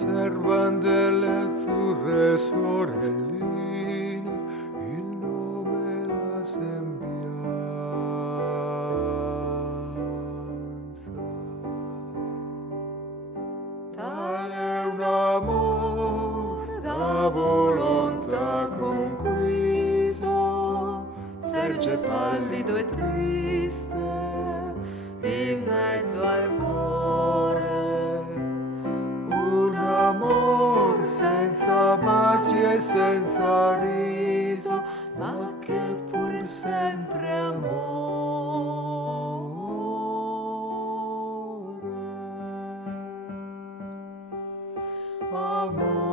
servan delle azzurre sorelline, il nome e la sembianza. Tale è un amor da volontà conquiso, serge pallido e triste in mezzo al cuore, un amor senza baci e senza riso, ma che è pur sempre amore. Amore.